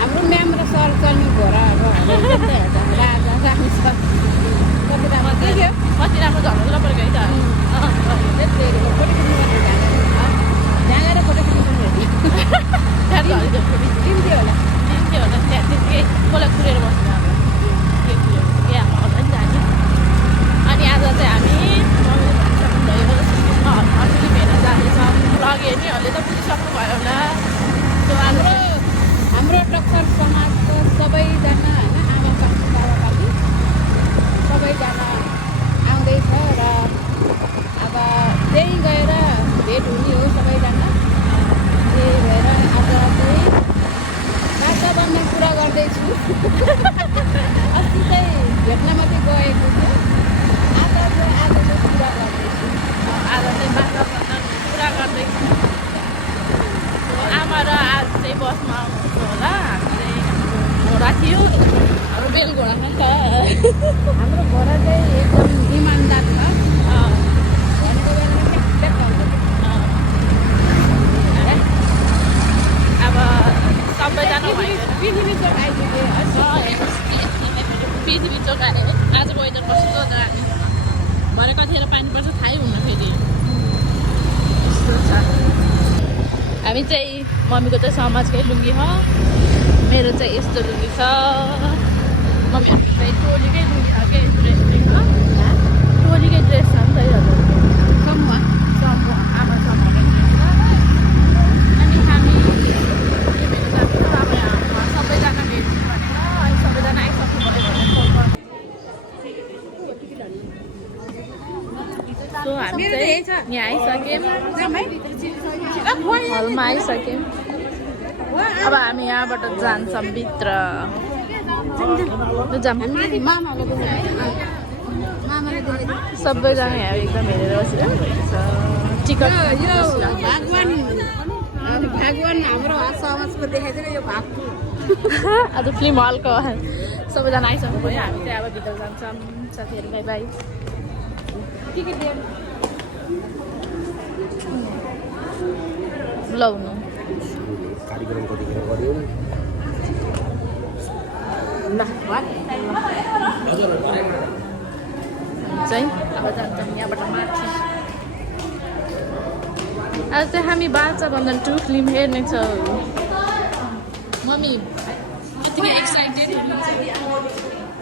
हाम्रो म्याम र सर चल्ने घोडाहरू राजा रानी छ कति राम्रो देख्यो कति राम्रो झगडा परेको है त फोटो खिच्नु भनेर झाँगेर फोटो खिच्नु किन्थ्यो होला दिन्थ्यो होला त्यहाँ त्यतिकै कसलाई कुरेर बस्नु अब के कुरेर के होला नि जाने अनि आज चाहिँ हामी फिल्म हेर्न जाँदैछौँ अघि हेर्नेहरूले त बुझिसक्नु भयो होला त्यो आज हाम्रो टक्कर समाजको सबैजना होइन आमा पार्टी बाबा पार्टी सबैजना आउँदैछ र अब त्यहीँ गएर भेट हुने हो सबैजना त्यही भएर आज चाहिँ वातावरण पुरा गर्दैछु अस्ति चाहिँ भेट्न मात्रै गएको थियो आज चाहिँ पुरा गर्दैछु आज चाहिँ वातावरण पुरा गर्दैछु आमा र आज चाहिँ बसमा आउनुहुन्छ होला हामी चाहिँ घोडा थियो हाम्रो बेल घोडा नि त हाम्रो घोडा चाहिँ एकदम इमान्दार छ भनेको बेलामा ट्याक हुन्छ अब सबैजना पृथ्वी चोक आइपुग्यो पृथ्वी चोक आयो आजको वेदर कस्तो छ हामी भरे कतिखेर पानी पर्छ थाहै हुन्न फेरि यस्तो छ हामी चाहिँ मम्मीको चाहिँ समाजकै लुङ्गी हो मेरो चाहिँ यस्तो लुङ्गी छ मम्मीहरूको चाहिँ टोलीकै लुङ्गी छ के ड्रेस टोलीकै ड्रेस छ नि त यो समूह आमा समूहकै ड्रेस छ अनि हामी सबैजना भेट्नु भनेर अनि सबैजना आइसक्नु भयो भनेर फोन गर्नु सो हामी चाहिँ यहाँ आइसक्यौँ हलमा आइसक्यौँ अब हामी यहाँबाट जान्छौँ भित्र सबैजना यहाँ एकदम हेरेर बसिरहेको भएको छ टिकट भगवान हाम्रो समाजको देखाइदिएर यो भागको आज फिल्म हलको सबैजना आइसक्नु भयो हामी चाहिँ अब भित्र जान्छौँ साथीहरू बाई बाई टिकट दिएर लाउनु कार्यक्रम कतिखेर गर्यो चाहिँ अब जान्छौँ यहाँबाट माथि आज चाहिँ हामी बाचा बन्धन 2 फिल्म हेर्नेछौँ मम्मी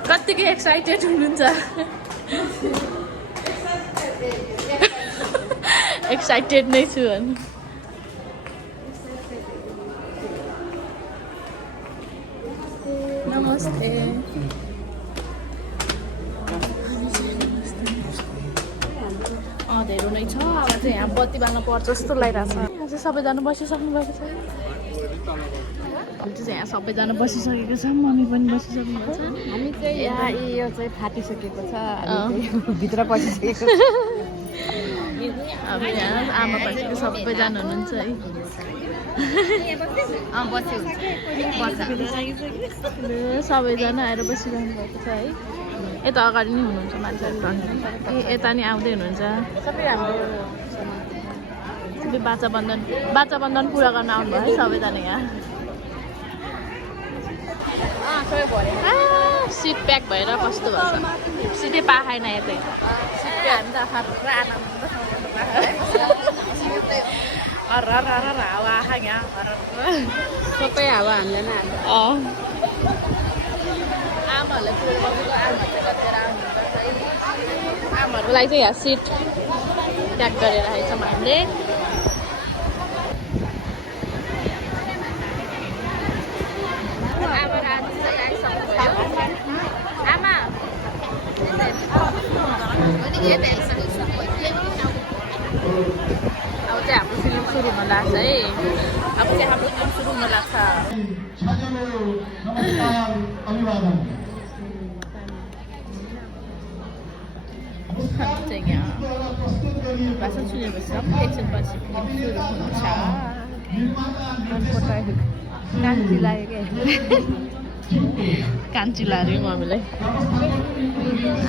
कत्तिकै एक्साइटेड हुनुहुन्छ एक्साइटेड नै छु अनि नमस्ते अँधेरो नै छ अब चाहिँ यहाँ बत्ती बाल्न पर्छ जस्तो लागिरहेको छ यहाँ चाहिँ सबैजना बसिसक्नु भएको छ चाहिँ यहाँ सबैजना बसिसकेको छ मम्मी पनि बसिसक्नु भएको छ हामी चाहिँ यहाँ यो चाहिँ फाटिसकेको छ भित्र पसिसकेको अब यहाँ आमा पार्टीको सबैजना हुनुहुन्छ है सबैजना आएर बसिरहनु भएको छ है यता अगाडि नै हुनुहुन्छ मान्छेहरू यता नि आउँदै हुनुहुन्छ सबै हाम्रो सबै बाचा बन्धन पुरा गर्न आउनुभयो है सबैजना यहाँ सिट प्याक भएर कस्तो भएको छ सिटै पाएन यतै हामी त हावा यहाँ सबै हावा हामीलाई नै आमाहरूलाई पुरा बसेको आमाहरूलाई चाहिँ यहाँ सिट प्याक गरेर राखेको छौँ हामीले आमा अब चाहिँ हाम्रो फिल्म सुरु हुन लाग्छ है अब चाहिँ हाम्रो फिल्म सुरु हुन लाग्छ हामी चाहिँ यहाँ भाषण सुनेपछि एकछिनपछि फिल्म सुरु हुन्छ कान्छी लाग्यो क्या कान्छी लाग्यो मम्मीलाई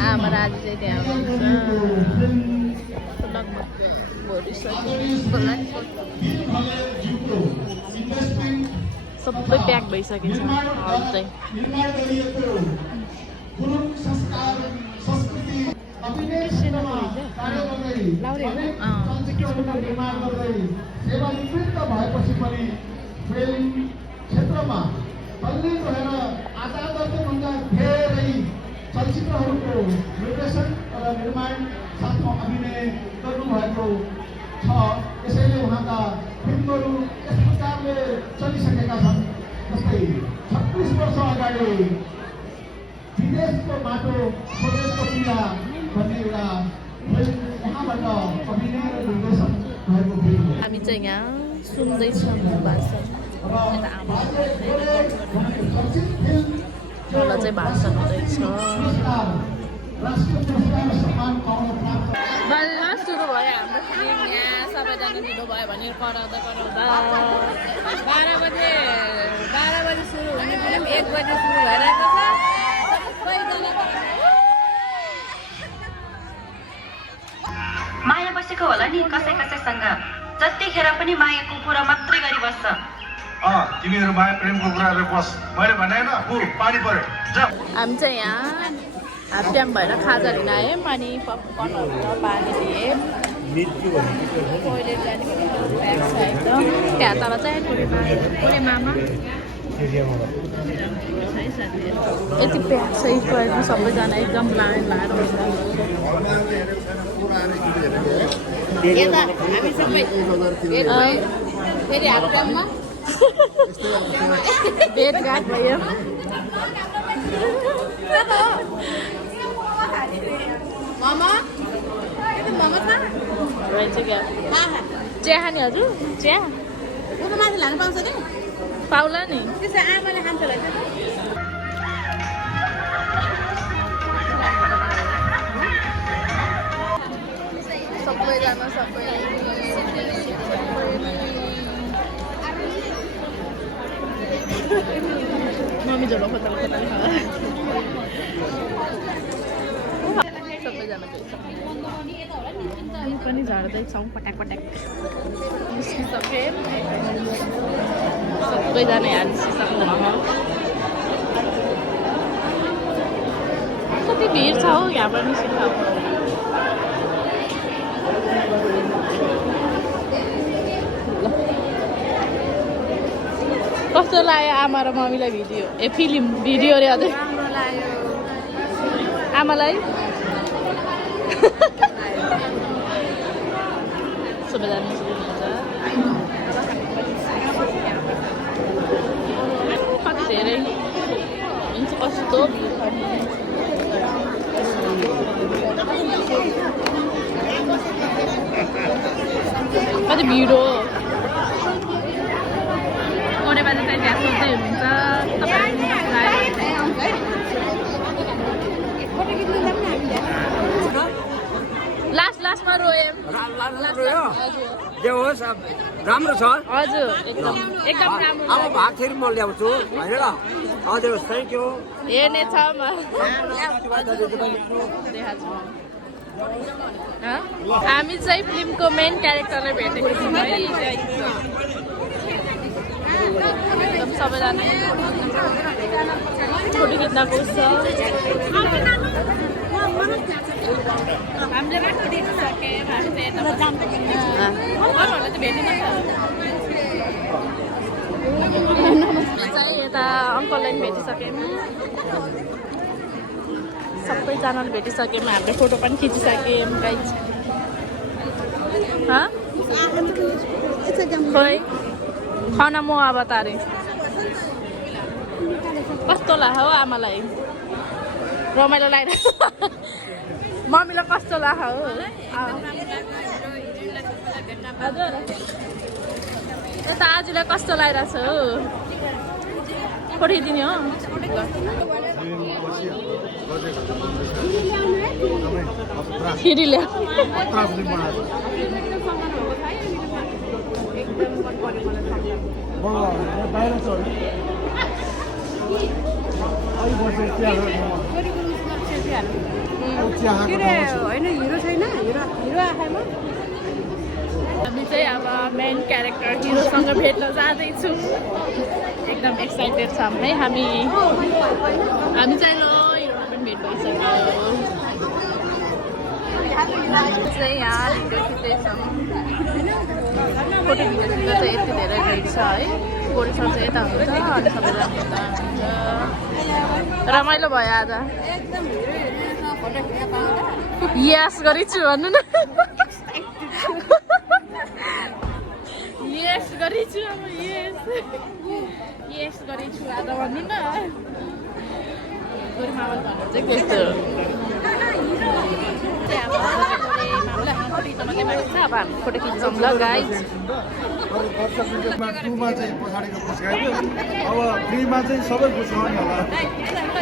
आमा राजी चाहिँ त्यहाँ हुनुहुन्छ लगभग भोलि सबै प्याक भइसकेछ हल चाहिँ क्षेत्रमा तल्लीन भएर आचार्यभन्दा धेरै चलचित्रहरूको निर्देशन र निर्माण साथमा अभिनय गर्नुभएको छ। यसैले उहाँका फिल्महरू यस प्रकारले चलिसकेका छन्। जस्तै 26 वर्ष अगाडि विदेशको माटो स्वदेशको पीडा भन्ने एउटा फिल्म उहाँबाट अभिनय र निर्देशन भएको फिल्म हो। हामी चाहिँ यहाँ सुन्दैछौँ भाषण यता आमा मलाई चाहिँ भाषण हुँदैछ बल्ल सुरु भयो हाम्रो फिल्म यहाँ सबैजना ढिलो भयो भने कराउँदा 12 बजे सुरु हुने फिल्म 1 बजे सुरु भइरहेको छ माया बसेको होला नि कसैसँग जतिखेर पनि मायाको कुरा मात्रै गरिबस्छ। तिमीहरू माया प्रेमको कुराहरू बस मैले भने न पानी पर्यो जाऊ। हामी चाहिँ यहाँ हाफ टाइम भएर खाजा लिन आएँ पानी पपकर्नहरू र पानी लिएँ टोइलेट जाने ब्याग छ एकदम त्यहाँ तल चाहिँ पुरै मामा यति प्याक छ स्टोरमा सबैजना एकदम लाइन लाएर हामी सबै फेरि हाफ टाइममा भेटघाट भयो मामा रहेछ क्या चिया खाने हजुर चिया उता माथि लानु पाउँछ नि पाउला नि त्यसै आमाले खान्छ रहेछ सबैजना सबै मम्मी झोलो खोतल सबैजना हामी पनि झर्दैछौँ पटाक निस्किसके सबैजना यहाँ निस्किसक्नु कति भिड छ हौ यहाँबाट निस्किनु कस्तो लाग्यो आमा र मम्मीलाई भिडियो भिडियो अरे अझै आमालाई सबैजना कति धेरै हुन्छ कस्तो भिड कति भिड हो कोरे बाजे चाहिँ त्यहाँ सोध्दै हुनुहुन्छ लास्टमा रोयौँ जे होस् राम्रो छ हजुर एकदम राम्रो अब भाग फेरि म ल्याउँछु होइन र हजुर थ्याङ्क यू हेर्ने छ हामी चाहिँ फिल्मको मेन क्यारेक्टरलाई भेटेको छौँ है एकदम सबैजना फोटो खिच्न खोज्छ हामीले भेटिसक्यौँ अरूहरूलाई चाहिँ भेटिन चाहिँ यता अङ्कललाई पनि भेटिसक्यौँ सबैजनाले भेटिसक्यौँ हामीले फोटो पनि खिचिसक्यौँ गाइज खोइ खाना म अब तारे कस्तो लाग्यो हौ आमालाई रमाइलो लागिरहेको मम्मीलाई कस्तो लाग्यो हो हजुर यता आजलाई कस्तो लागिरहेको छ हो पठाइदिने हो फेरि ल्याऊ होइन हिरो छैन हिरो आँखामा हामी चाहिँ अब मेन क्यारेक्टर हिरोसँग भेट्न जाँदैछौँ एकदम एक्साइटेड छौँ है हामी चाहिँ ल हिरोलाई पनि भेट भइसक्यो चाहिँ यहाँ भिडियो खिच्दैछौँ फोटो भिडियो खिच्दा चाहिँ यति धेरै भिड छ है पोलिसहरू चाहिँ यता हुन्छ अनि सबैजना यता हुन्छ रमाइलो भयो आज यस गरिछु भन्नु न यस गरिछु अब यस गरिछु आज भन्नु न गोरी मावल भन्नुहुन्छ त्यस्तो अब हामी फोटो खिच्छौँ ल गाइज टुमा चाहिँ पछाडिको पुस गाइयो अब थ्रीमा चाहिँ सबै पुस गर्ने होला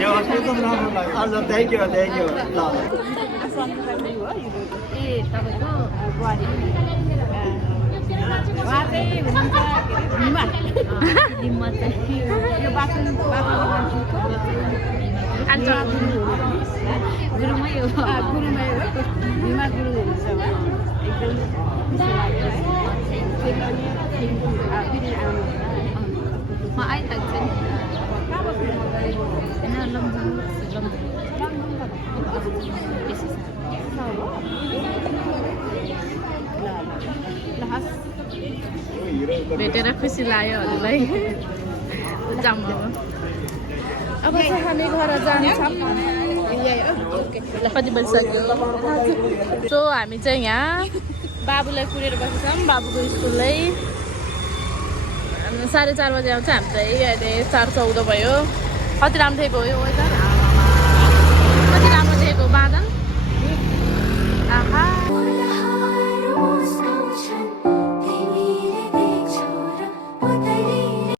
यो एकदम राम्रो लाग्यो थ्याङ्क यू ल ए तपाईँको बुहारी उहाँ चाहिँ हुनुहुन्छ हिम्मत चाहिँ यो बाथरुम गुरुमै हो हिमा गुरु हुनुहुन्छ उहाँ एकदम खुसी लाग्यो है आइसक्छ नि भेटेर खुसी लाग्यो हजुरलाई जाम अब चाहिँ हामी घर जान्छौँ कति बजिसक्यो सो हामी चाहिँ यहाँ बाबुलाई कुरेर बसेछौँ बाबुको स्कुलै 4:30 बजे आउँछ हामी चाहिँ अहिले 4:14 भयो कति राम्रो थियो गयो वेदर